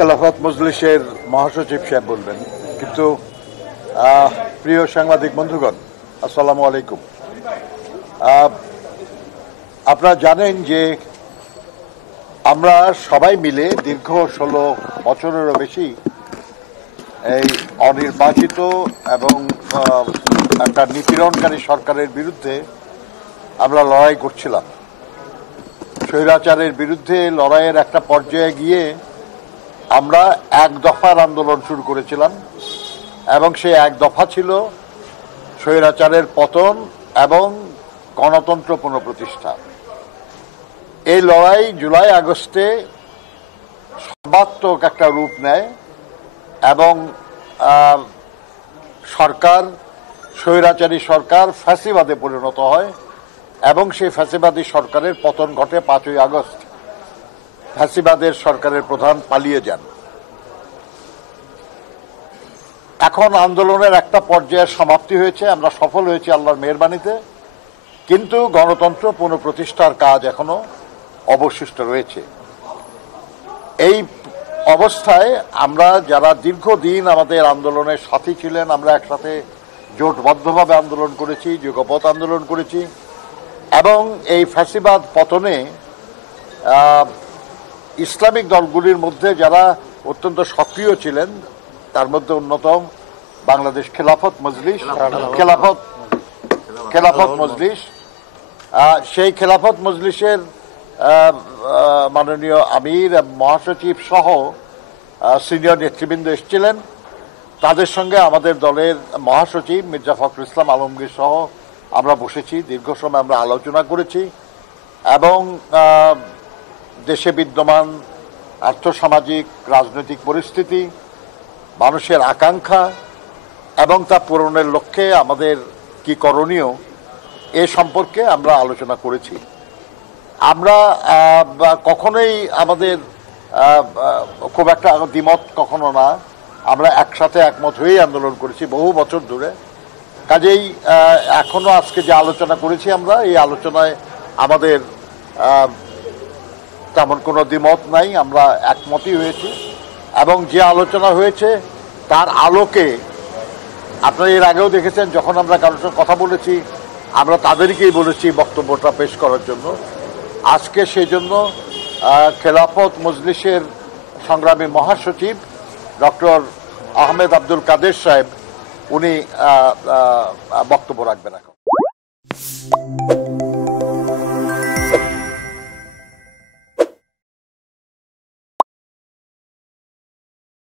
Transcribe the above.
খেলাফত মজলিসের মহাসচিব সাহেব বলবেন, কিন্তু প্রিয় সাংবাদিক বন্ধুগণ, আসসালামু আলাইকুম। আপনারা জানেন যে আমরা সবাই মিলে দীর্ঘ 16 বছরেরও বেশি এই অনির্বাচিত এবং একটা নিপীড়নকারী সরকারের বিরুদ্ধে আমরা লড়াই করছিলাম। স্বৈরাচারের বিরুদ্ধে লড়াইয়ের একটা পর্যায়ে গিয়ে আমরা এক দফার আন্দোলন শুরু করেছিলাম এবং সেই এক দফা ছিল স্বৈরাচারের পতন এবং গণতন্ত্র পুনঃপ্রতিষ্ঠা। এই লড়াই জুলাই আগস্টে সর্বাত্মক একটা রূপ নেয় এবং সরকার, স্বৈরাচারী সরকার ফ্যাসিবাদে পরিণত হয় এবং সেই ফ্যাসিবাদী সরকারের পতন ঘটে 5ই আগস্ট। ফ্যাসিবাদের সরকারের প্রধান পালিয়ে যান। এখন আন্দোলনের একটা পর্যায়ের সমাপ্তি হয়েছে, আমরা সফল হয়েছি আল্লাহর মেহেরবানিতে, কিন্তু গণতন্ত্র পুনঃপ্রতিষ্ঠার কাজ এখনো অবশিষ্ট রয়েছে। এই অবস্থায় আমরা যারা দীর্ঘদিন আমাদের আন্দোলনের সাথী ছিলেন, আমরা একসাথে জোটবদ্ধভাবে আন্দোলন করেছি, যুগপৎ আন্দোলন করেছি এবং এই ফ্যাসিবাদ পতনে ইসলামিক দলগুলির মধ্যে যারা অত্যন্ত সক্রিয় ছিলেন তার মধ্যে অন্যতম বাংলাদেশ খেলাফত মজলিস। সেই খেলাফত মজলিসের মাননীয় আমির মহাসচিব সহ সিনিয়র নেতৃবৃন্দ এসেছিলেন। তাদের সঙ্গে আমাদের দলের মহাসচিব মির্জা ফখরুল ইসলাম আলমগীর সহ আমরা বসেছি, দীর্ঘ সময় আমরা আলোচনা করেছি এবং দেশে বিদ্যমান আর্থসামাজিক রাজনৈতিক পরিস্থিতি, মানুষের আকাঙ্ক্ষা এবং তা পূরণের লক্ষ্যে আমাদের কি করণীয় এ সম্পর্কে আমরা আলোচনা করেছি। আমরা কখনোই আমাদের খুব একটা দ্বিমত কখনো না, আমরা একসাথে একমত হয়েই আন্দোলন করেছি বহু বছর ধরে। কাজেই এখনো আজকে যে আলোচনা করেছি আমরা, এই আলোচনায় আমাদের তেমন কোনো দ্বিমত নাই, আমরা একমতই হয়েছি এবং যে আলোচনা হয়েছে তার আলোকে আপনারা এর আগেও দেখেছেন, যখন আমরা কারোর সঙ্গে কথা বলেছি আমরা তাদেরকেই বলেছি বক্তব্যটা পেশ করার জন্য। আজকে সেই জন্য খেলাফত মজলিসের সংগ্রামী মহাসচিব ডক্টর আহমেদ আব্দুল কাদের সাহেব উনি বক্তব্য রাখবেন এখন।